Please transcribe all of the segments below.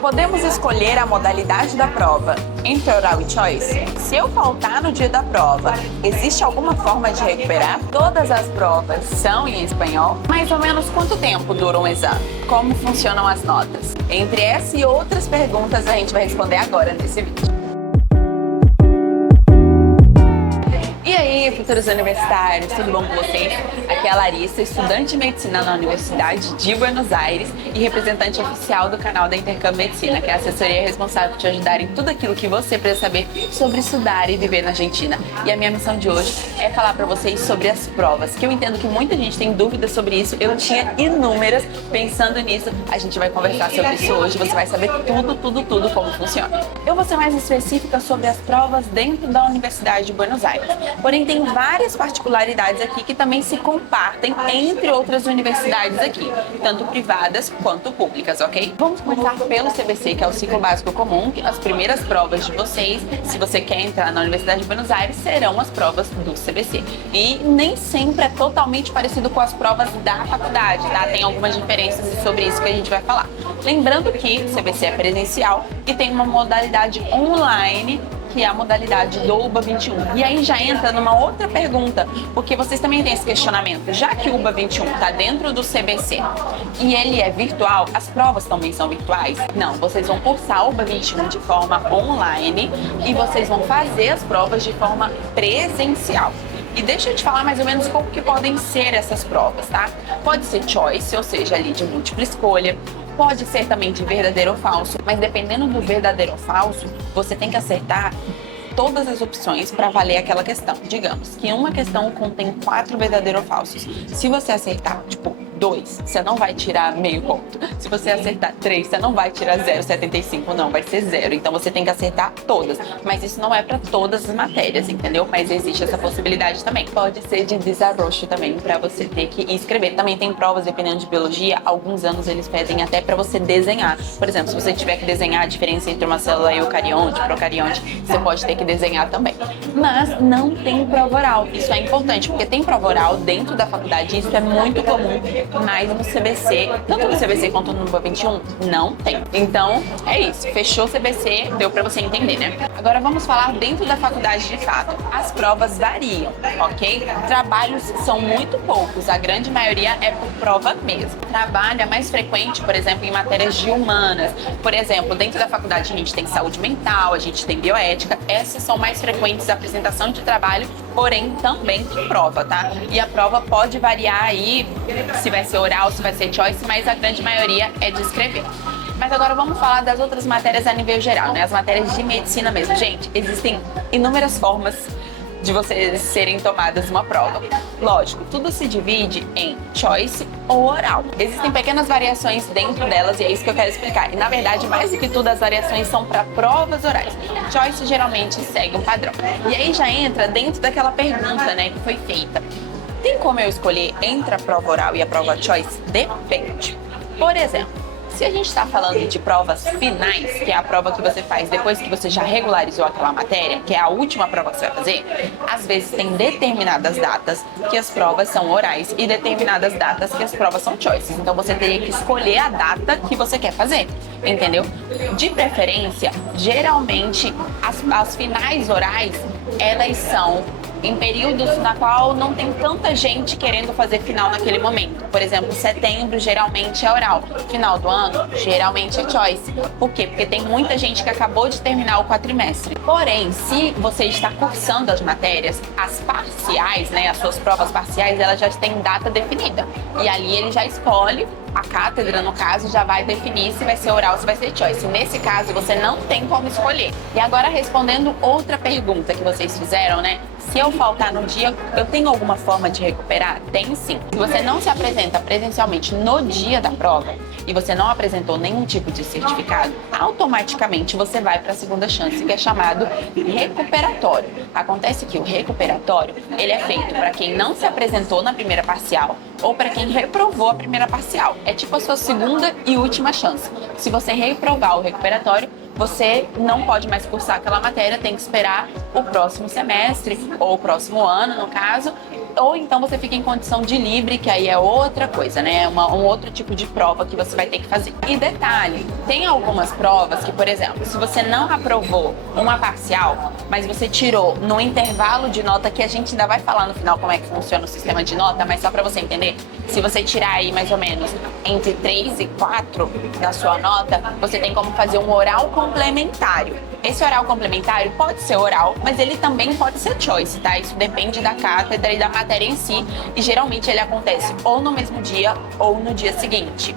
Podemos escolher a modalidade da prova entre oral e choice? Se eu faltar no dia da prova, existe alguma forma de recuperar? Todas as provas são em espanhol? Mais ou menos quanto tempo dura um exame? Como funcionam as notas? Entre essa e outras perguntas a gente vai responder agora nesse vídeo. E aí, futuros universitários, tudo bom com vocês? Aqui é a Larissa, estudante de medicina na Universidade de Buenos Aires e representante oficial do canal da Intercâmbio Medicina, que é a assessoria responsável por te ajudar em tudo aquilo que você precisa saber sobre estudar e viver na Argentina. E a minha missão de hoje é falar para vocês sobre as provas, que eu entendo que muita gente tem dúvidas sobre isso, eu tinha inúmeras. Pensando nisso, a gente vai conversar sobre isso hoje, você vai saber tudo como funciona. Eu vou ser mais específica sobre as provas dentro da Universidade de Buenos Aires. Porém, tem várias particularidades aqui que também se compartem entre outras universidades aqui, tanto privadas quanto públicas, ok? Vamos começar pelo CBC, que é o Ciclo Básico Comum, que as primeiras provas de vocês, se você quer entrar na Universidade de Buenos Aires, serão as provas do CBC. E nem sempre é totalmente parecido com as provas da faculdade, tá? Tem algumas diferenças e sobre isso que a gente vai falar. Lembrando que o CBC é presencial e tem uma modalidade online, que é a modalidade do UBA 21. E aí já entra numa outra pergunta, porque vocês também têm esse questionamento. Já que o UBA 21 está dentro do CBC e ele é virtual, as provas também são virtuais? Não, vocês vão cursar o UBA 21 de forma online e vocês vão fazer as provas de forma presencial. E deixa eu te falar mais ou menos como que podem ser essas provas, tá? Pode ser choice, ou seja, ali de múltipla escolha. Pode ser também de verdadeiro ou falso, mas dependendo do verdadeiro ou falso, você tem que acertar todas as opções para valer aquela questão. Digamos que uma questão contém 4 verdadeiros ou falsos. Se você acertar, 2, você não vai tirar meio ponto. Se você acertar 3, você não vai tirar 0,75, não, vai ser 0. Então você tem que acertar todas. Mas isso não é para todas as matérias, entendeu? Mas existe essa possibilidade também. Pode ser de desarrocho também, para você ter que escrever. Também tem provas, dependendo de biologia, alguns anos eles pedem até para você desenhar. Por exemplo, se você tiver que desenhar a diferença entre uma célula eucarionte e procarionte, você pode ter que desenhar também. Mas não tem prova oral. Isso é importante, porque tem prova oral dentro da faculdade, e isso é muito comum. Mas no CBC, tanto no CBC quanto no UBA 21, não tem. Então, é isso. Fechou o CBC, deu pra você entender, né? Agora vamos falar dentro da faculdade de fato. As provas variam, ok? Trabalhos são muito poucos, a grande maioria é por prova mesmo. Trabalho é mais frequente, por exemplo, em matérias de humanas. Por exemplo, dentro da faculdade a gente tem saúde mental, a gente tem bioética. Essas são mais frequentes a apresentação de trabalho, porém também tem prova, tá? E a prova pode variar aí, se vai ser oral, se vai ser choice, mas a grande maioria é de escrever. Mas agora vamos falar das outras matérias a nível geral, né? As matérias de medicina mesmo. Gente, existem inúmeras formas de vocês serem tomadas uma prova. Lógico, tudo se divide em choice ou oral. Existem pequenas variações dentro delas e é isso que eu quero explicar. E na verdade, mais do que tudo, as variações são para provas orais. Choice geralmente segue um padrão. E aí já entra dentro daquela pergunta, né, que foi feita. Tem como eu escolher entre a prova oral e a prova choice? Depende. Por exemplo, se a gente está falando de provas finais, que é a prova que você faz depois que você já regularizou aquela matéria, que é a última prova que você vai fazer, às vezes tem determinadas datas que as provas são orais e determinadas datas que as provas são choices. Então você teria que escolher a data que você quer fazer, entendeu? De preferência, geralmente as finais orais, elas são em períodos na qual não tem tanta gente querendo fazer final naquele momento. Por exemplo, setembro geralmente é oral, final do ano geralmente é choice. Por quê? Porque tem muita gente que acabou de terminar o quadrimestre. Porém, se você está cursando as matérias, as parciais, né, as suas provas parciais, elas já têm data definida. E ali ele já escolhe, a cátedra, no caso, já vai definir se vai ser oral ou se vai ser choice. Nesse caso, você não tem como escolher. E agora, respondendo outra pergunta que vocês fizeram, né? Se eu faltar no dia, eu tenho alguma forma de recuperar? Tem sim. Se você não se apresenta presencialmente no dia da prova e você não apresentou nenhum tipo de certificado, automaticamente você vai para a segunda chance, que é chamado recuperatório. Acontece que o recuperatório, ele é feito para quem não se apresentou na primeira parcial ou para quem reprovou a primeira parcial. É tipo a sua segunda e última chance. Se você reprovar o recuperatório, você não pode mais cursar aquela matéria, tem que esperar o próximo semestre, ou o próximo ano, no caso, Ou então você fica em condição de livre, que aí é outra coisa, né? Um outro tipo de prova que você vai ter que fazer. E detalhe, tem algumas provas que, por exemplo, se você não aprovou uma parcial, mas você tirou no intervalo de nota, que a gente ainda vai falar no final como é que funciona o sistema de nota, mas só para você entender, se você tirar aí mais ou menos entre 3 e 4 da sua nota, você tem como fazer um oral complementário. Esse oral complementário pode ser oral, mas ele também pode ser choice, tá? Isso depende da cátedra e da matéria em si, e geralmente ele acontece ou no mesmo dia ou no dia seguinte.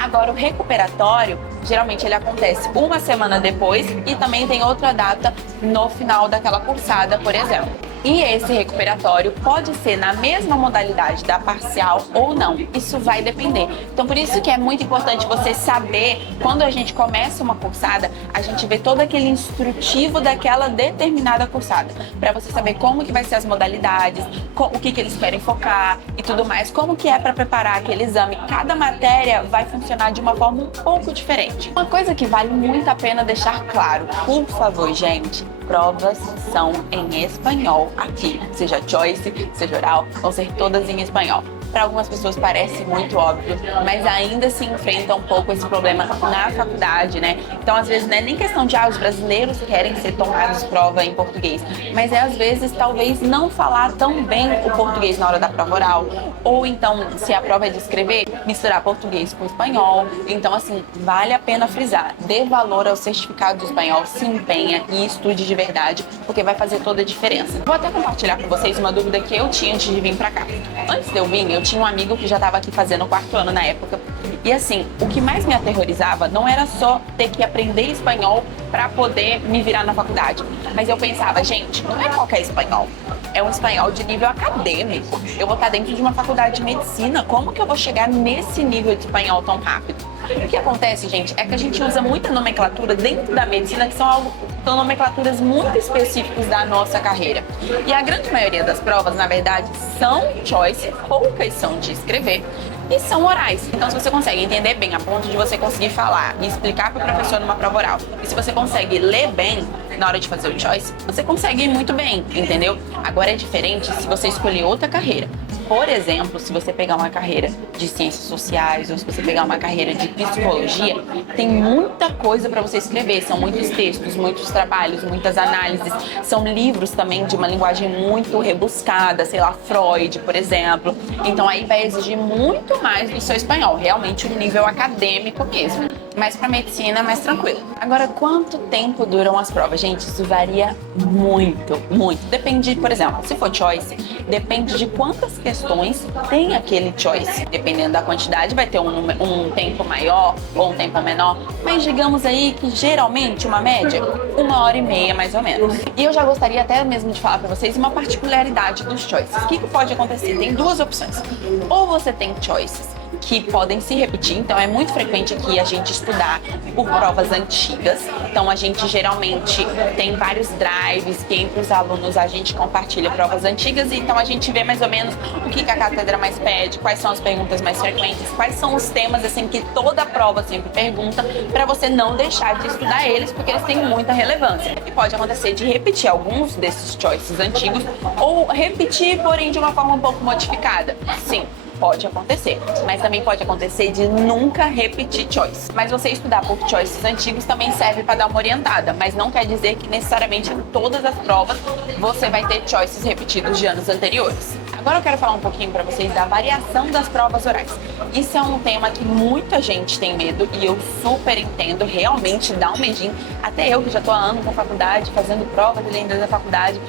Agora, o recuperatório, geralmente ele acontece uma semana depois e também tem outra data no final daquela cursada, por exemplo. E esse recuperatório pode ser na mesma modalidade da parcial ou não. Isso vai depender. Então, por isso que é muito importante você saber, quando a gente começa uma cursada, a gente vê todo aquele instrutivo daquela determinada cursada, para você saber como que vai ser as modalidades, o que eles querem focar e tudo mais, como que é para preparar aquele exame. Cada matéria vai funcionar de uma forma um pouco diferente. Uma coisa que vale muito a pena deixar claro, por favor, gente, provas são em espanhol aqui, seja choice, seja oral, vão ser todas em espanhol. Para algumas pessoas parece muito óbvio, mas ainda se enfrenta um pouco esse problema na faculdade, né? Então, às vezes, não é nem questão de, os brasileiros querem ser tomados prova em português, mas é, às vezes, talvez não falar tão bem o português na hora da prova oral, ou então, se a prova é de escrever, misturar português com espanhol. Então, assim, vale a pena frisar, dê valor ao certificado de espanhol, se empenha e estude de verdade, porque vai fazer toda a diferença. Vou até compartilhar com vocês uma dúvida que eu tinha antes de vir pra cá. Antes de eu vir, eu tinha um amigo que já estava aqui fazendo o 4º ano na época. E assim, o que mais me aterrorizava não era só ter que aprender espanhol para poder me virar na faculdade. Mas eu pensava, gente, não é qualquer espanhol. É um espanhol de nível acadêmico. Eu vou estar dentro de uma faculdade de medicina. Como que eu vou chegar nesse nível de espanhol tão rápido? O que acontece, gente, é que a gente usa muita nomenclatura dentro da medicina, que são nomenclaturas muito específicas da nossa carreira. E a grande maioria das provas, na verdade, são choice, poucas são de escrever e são orais. Então, se você consegue entender bem a ponto de você conseguir falar e explicar para o professor numa prova oral, e se você consegue ler bem na hora de fazer o choice, você consegue ir muito bem, entendeu? Agora é diferente se você escolher outra carreira. Por exemplo, se você pegar uma carreira de ciências sociais ou se você pegar uma carreira de psicologia, tem muita coisa para você escrever. São muitos textos, muitos trabalhos, muitas análises. São livros também de uma linguagem muito rebuscada, sei lá, Freud, por exemplo. Então aí vai exigir muito mais do seu espanhol, realmente um nível acadêmico mesmo. Mas para medicina é mais tranquilo. Agora, quanto tempo duram as provas? Gente, isso varia muito, muito. Depende, por exemplo, se for choice, depende de quantas questões tem aquele choice. Dependendo da quantidade, vai ter um tempo maior ou um tempo menor. Mas digamos aí que geralmente uma média, 1h30 mais ou menos. E eu já gostaria até mesmo de falar para vocês uma particularidade dos choices. O que pode acontecer? Tem duas opções. Ou você tem choices que podem se repetir, então é muito frequente aqui a gente estudar por provas antigas. Então a gente geralmente tem vários drives que entre os alunos a gente compartilha provas antigas, e então a gente vê mais ou menos o que a cátedra mais pede, quais são as perguntas mais frequentes, quais são os temas assim que toda prova sempre pergunta, para você não deixar de estudar eles, porque eles têm muita relevância. E pode acontecer de repetir alguns desses choices antigos ou repetir, porém de uma forma um pouco modificada. Sim, pode acontecer, mas também pode acontecer de nunca repetir choice. Mas você estudar por choices antigos também serve para dar uma orientada, mas não quer dizer que necessariamente em todas as provas você vai ter choices repetidos de anos anteriores. Agora eu quero falar um pouquinho para vocês da variação das provas orais. Isso é um tema que muita gente tem medo e eu super entendo, realmente dá um medinho. Até eu que já tô há anos na faculdade, fazendo prova de lenda da faculdade,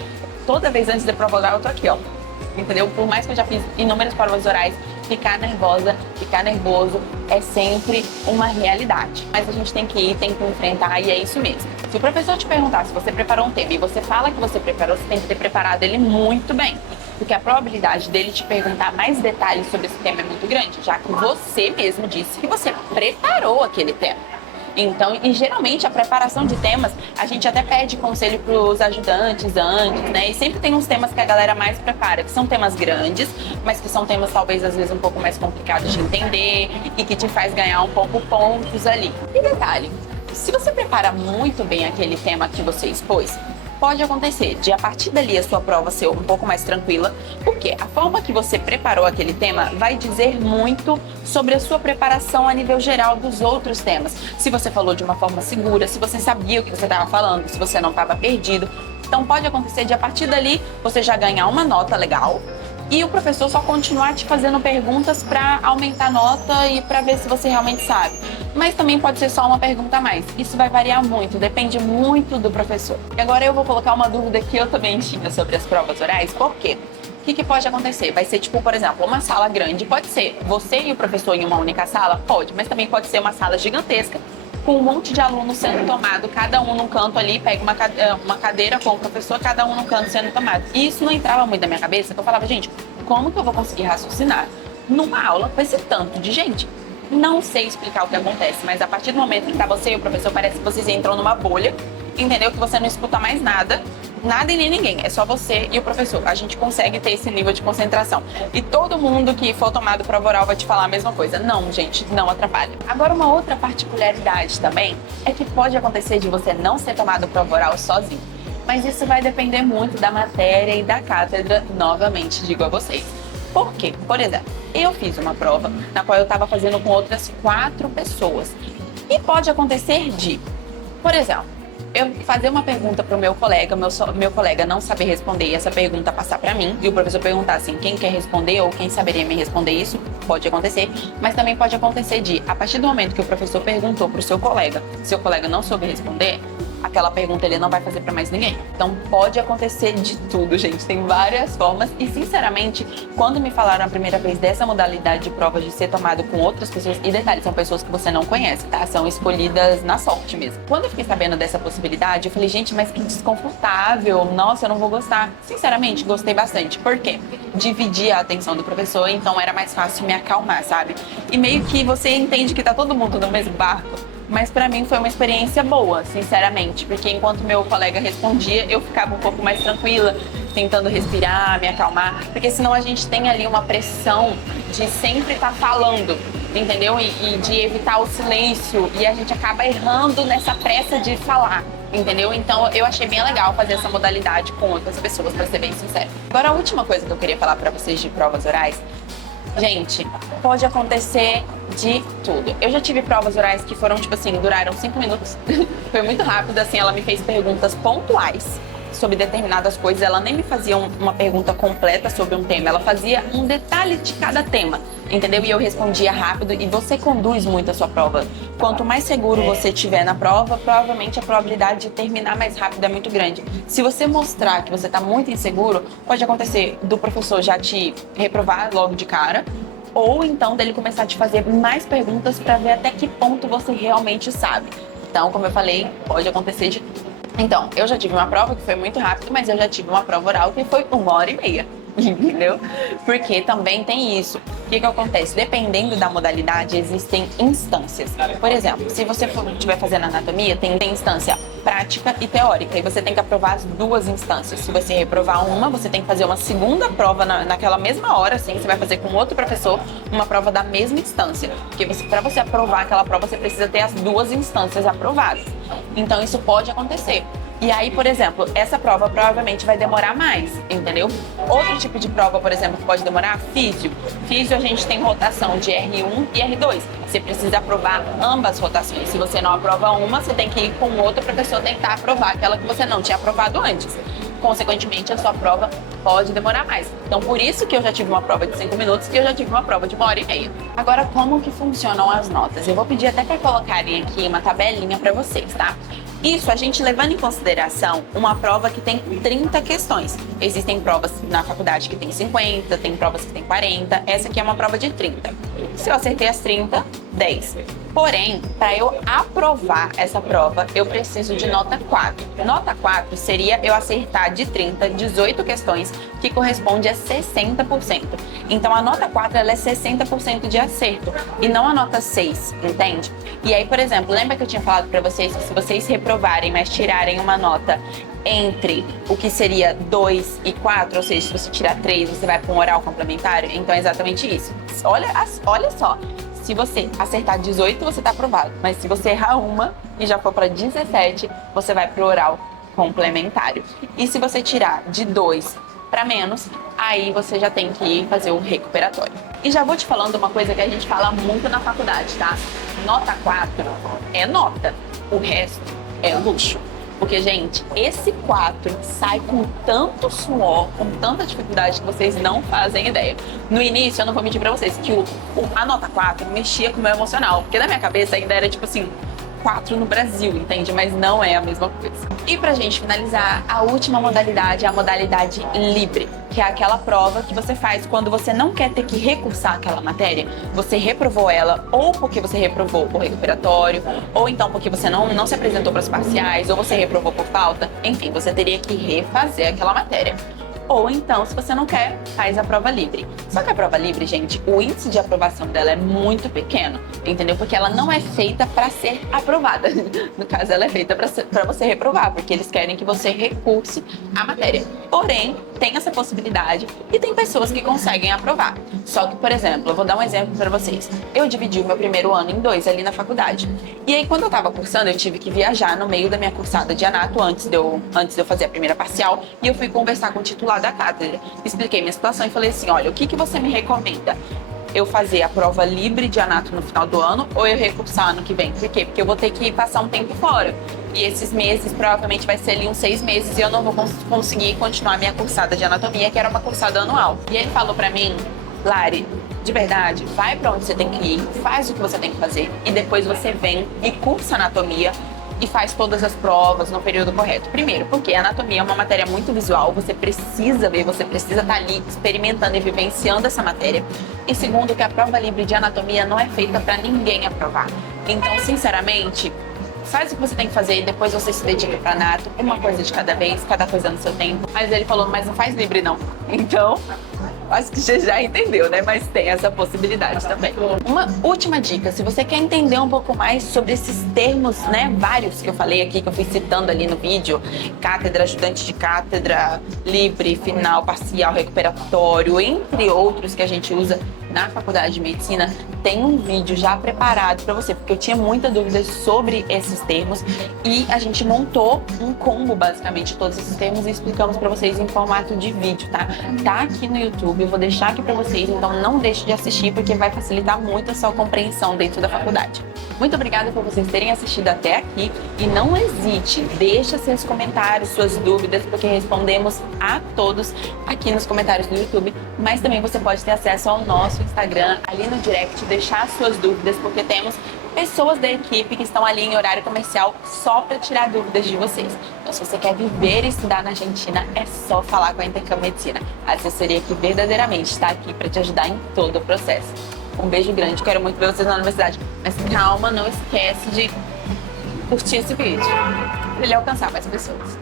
toda vez antes da prova oral eu tô aqui, ó. Entendeu? Por mais que eu já fiz inúmeras provas orais, ficar nervosa, ficar nervoso é sempre uma realidade. Mas a gente tem que ir, tem que enfrentar, e é isso mesmo. Se o professor te perguntar se você preparou um tema e você fala que você preparou, você tem que ter preparado ele muito bem. Porque a probabilidade dele te perguntar mais detalhes sobre esse tema é muito grande, já que você mesmo disse que você preparou aquele tema. Então, e geralmente a preparação de temas, a gente até pede conselho para os ajudantes antes, né? E sempre tem uns temas que a galera mais prepara, que são temas grandes, mas que são temas talvez às vezes um pouco mais complicados de entender e que te faz ganhar um pouco pontos ali. E detalhe, se você prepara muito bem aquele tema que você expôs, pode acontecer de a partir dali a sua prova ser um pouco mais tranquila, porque a forma que você preparou aquele tema vai dizer muito sobre a sua preparação a nível geral dos outros temas. Se você falou de uma forma segura, se você sabia o que você estava falando, se você não estava perdido. Então pode acontecer de a partir dali você já ganhar uma nota legal e o professor só continuar te fazendo perguntas para aumentar a nota e para ver se você realmente sabe. Mas também pode ser só uma pergunta a mais. Isso vai variar muito, depende muito do professor. E agora eu vou colocar uma dúvida que eu também tinha sobre as provas orais. Por quê? O que pode acontecer? Vai ser tipo, por exemplo, uma sala grande. Pode ser você e o professor em uma única sala? Pode, mas também pode ser uma sala gigantesca com um monte de alunos sendo tomado, cada um num canto ali, pega uma cadeira com o professor, cada um num canto sendo tomado. E isso não entrava muito na minha cabeça, que eu falava, gente, como que eu vou conseguir raciocinar numa aula com esse tanto de gente? Não sei explicar o que acontece, mas a partir do momento que tá você e o professor, parece que vocês entram numa bolha, entendeu? Que você não escuta mais nada e nem ninguém, é só você e o professor. A gente consegue ter esse nível de concentração. E todo mundo que for tomado prova oral vai te falar a mesma coisa. Não, gente, não atrapalha. Agora, uma outra particularidade também é que pode acontecer de você não ser tomado prova oral sozinho. Mas isso vai depender muito da matéria e da cátedra, novamente, digo a vocês. Por quê? Por exemplo, eu fiz uma prova na qual eu estava fazendo com outras 4 pessoas. E pode acontecer de, por exemplo, eu fazer uma pergunta para o meu colega não saber responder e essa pergunta passar para mim, e o professor perguntar assim, quem quer responder ou quem saberia me responder isso, pode acontecer, mas também pode acontecer de, a partir do momento que o professor perguntou para o seu colega não soube responder, aquela pergunta ele não vai fazer para mais ninguém. Então pode acontecer de tudo, gente, tem várias formas e sinceramente, quando me falaram a primeira vez dessa modalidade de prova de ser tomado com outras pessoas, e detalhe, são pessoas que você não conhece, tá? São escolhidas na sorte mesmo. Quando eu fiquei sabendo dessa possibilidade, eu falei, gente, mas que desconfortável, nossa, eu não vou gostar. Sinceramente, gostei bastante. Por quê? Dividia a atenção do professor, então era mais fácil me acalmar, sabe? E meio que você entende que tá todo mundo no mesmo barco. Mas pra mim foi uma experiência boa, sinceramente, porque enquanto meu colega respondia, eu ficava um pouco mais tranquila, tentando respirar, me acalmar, porque senão a gente tem ali uma pressão de sempre estar falando, entendeu? E de evitar o silêncio, e a gente acaba errando nessa pressa de falar, entendeu? Então eu achei bem legal fazer essa modalidade com outras pessoas, pra ser bem sincera. Agora, a última coisa que eu queria falar pra vocês de provas orais. Gente, pode acontecer de tudo. Eu já tive provas orais que foram, tipo assim, duraram 5 minutos. Foi muito rápido, assim, ela me fez perguntas pontuais sobre determinadas coisas. Ela nem me fazia uma pergunta completa sobre um tema, ela fazia um detalhe de cada tema, entendeu? E eu respondia rápido e você conduz muito a sua prova. Quanto mais seguro você estiver na prova, provavelmente a probabilidade de terminar mais rápido é muito grande. Se você mostrar que você está muito inseguro, pode acontecer do professor já te reprovar logo de cara, ou então dele começar a te fazer mais perguntas para ver até que ponto você realmente sabe. Então, como eu falei, pode acontecer de... Então, eu já tive uma prova que foi muito rápido, mas eu já tive uma prova oral que foi 1h30. Entendeu? Porque também tem isso. O que acontece? Dependendo da modalidade, existem instâncias. Por exemplo, se você estiver fazendo anatomia, tem instância prática e teórica. E você tem que aprovar as 2 instâncias. Se você reprovar uma, você tem que fazer uma segunda prova naquela mesma hora, assim. Você vai fazer com outro professor uma prova da mesma instância. Porque para você aprovar aquela prova, você precisa ter as 2 instâncias aprovadas. Então, isso pode acontecer. E aí, por exemplo, essa prova provavelmente vai demorar mais, entendeu? Outro tipo de prova, por exemplo, que pode demorar, físio. Físio a gente tem rotação de R1 e R2. Você precisa aprovar ambas rotações. Se você não aprova uma, você tem que ir com outro professor tentar aprovar aquela que você não tinha aprovado antes. Consequentemente, a sua prova pode demorar mais. Então, por isso que eu já tive uma prova de 5 minutos e eu já tive uma prova de 1h30. Agora, como que funcionam as notas? Eu vou pedir até para colocarem aqui uma tabelinha para vocês, tá? Isso a gente levando em consideração uma prova que tem 30 questões. Existem provas na faculdade que tem 50, tem provas que tem 40. Essa aqui é uma prova de 30. Se eu acertei as 30, 10. Porém, para eu aprovar essa prova, eu preciso de nota 4. Nota 4 seria eu acertar de 30, 18 questões, que corresponde a 60%. Então, a nota 4 ela é 60% de acerto e não a nota 6, entende? E aí, por exemplo, lembra que eu tinha falado para vocês que se vocês reprovarem, mas tirarem uma nota entre o que seria 2 e 4, ou seja, se você tirar 3, você vai para um oral complementar? Então, é exatamente isso. Olha só. Se você acertar 18, você está aprovado. Mas se você errar uma e já for para 17, você vai pro oral complementário. E se você tirar de 2 para menos, aí você já tem que ir fazer o recuperatório. E já vou te falando uma coisa que a gente fala muito na faculdade, tá? Nota 4 é nota, o resto é luxo. Porque, gente, esse 4 sai com tanto suor, com tanta dificuldade que vocês não fazem ideia. No início, eu não vou mentir pra vocês, que a nota 4 mexia com o meu emocional. Porque na minha cabeça ainda era tipo assim, 4 no Brasil, entende? Mas não é a mesma coisa. E pra gente finalizar, a última modalidade é a modalidade livre, que é aquela prova que você faz quando você não quer ter que recursar aquela matéria. Você reprovou ela, ou porque você reprovou por recuperatório, ou então porque você não se apresentou para os parciais, ou você reprovou por falta. Enfim, você teria que refazer aquela matéria. Ou então, se você não quer, faz a prova livre. Só que a prova livre, gente, o índice de aprovação dela é muito pequeno, entendeu? Porque ela não é feita para ser aprovada. No caso, ela é feita para você reprovar, porque eles querem que você recurse a matéria. Porém, tem essa possibilidade e tem pessoas que conseguem aprovar. Só que, por exemplo, eu vou dar um exemplo para vocês. Eu dividi o meu primeiro ano em 2 ali na faculdade. E aí, quando eu estava cursando, eu tive que viajar no meio da minha cursada de anato antes de eu fazer a primeira parcial, e eu fui conversar com o titular da cátedra. Expliquei minha situação e falei assim, olha, o que você me recomenda? Eu fazer a prova livre de anato no final do ano ou eu recursar ano que vem? Por quê? Porque eu vou ter que passar um tempo fora. E esses meses provavelmente vai ser ali uns 6 meses e eu não vou conseguir continuar minha cursada de anatomia, que era uma cursada anual. E ele falou pra mim, Lari, de verdade, vai pra onde você tem que ir, faz o que você tem que fazer e depois você vem e cursa anatomia e faz todas as provas no período correto. Primeiro, porque a anatomia é uma matéria muito visual, você precisa ver, você precisa estar ali experimentando e vivenciando essa matéria. E segundo, que a prova livre de anatomia não é feita para ninguém aprovar. Então, sinceramente, faz o que você tem que fazer e depois você se dedica para anato, uma coisa de cada vez, cada coisa no seu tempo. Mas ele falou, mas não faz livre não. Então, acho que você já entendeu, né? Mas tem essa possibilidade também. Uma última dica, se você quer entender um pouco mais sobre esses termos, né? Vários que eu falei aqui, que eu fui citando ali no vídeo, cátedra, ajudante de cátedra, livre, final, parcial, recuperatório, entre outros que a gente usa na faculdade de medicina, tem um vídeo já preparado para você, porque eu tinha muita dúvida sobre esses termos e a gente montou um combo, basicamente, de todos esses termos e explicamos para vocês em formato de vídeo, tá? Tá aqui no YouTube, eu vou deixar aqui para vocês, então não deixe de assistir, porque vai facilitar muito a sua compreensão dentro da faculdade. Muito obrigada por vocês terem assistido até aqui e não hesite, deixa seus comentários, suas dúvidas, porque respondemos a todos aqui nos comentários do YouTube, mas também você pode ter acesso ao nosso Instagram, ali no direct, deixar suas dúvidas, porque temos pessoas da equipe que estão ali em horário comercial só para tirar dúvidas de vocês. Então, se você quer viver e estudar na Argentina, é só falar com a Intercam Medicina. A assessoria que verdadeiramente está aqui para te ajudar em todo o processo. Um beijo grande, quero muito ver vocês na universidade. Mas calma, não esquece de curtir esse vídeo, para ele alcançar mais pessoas.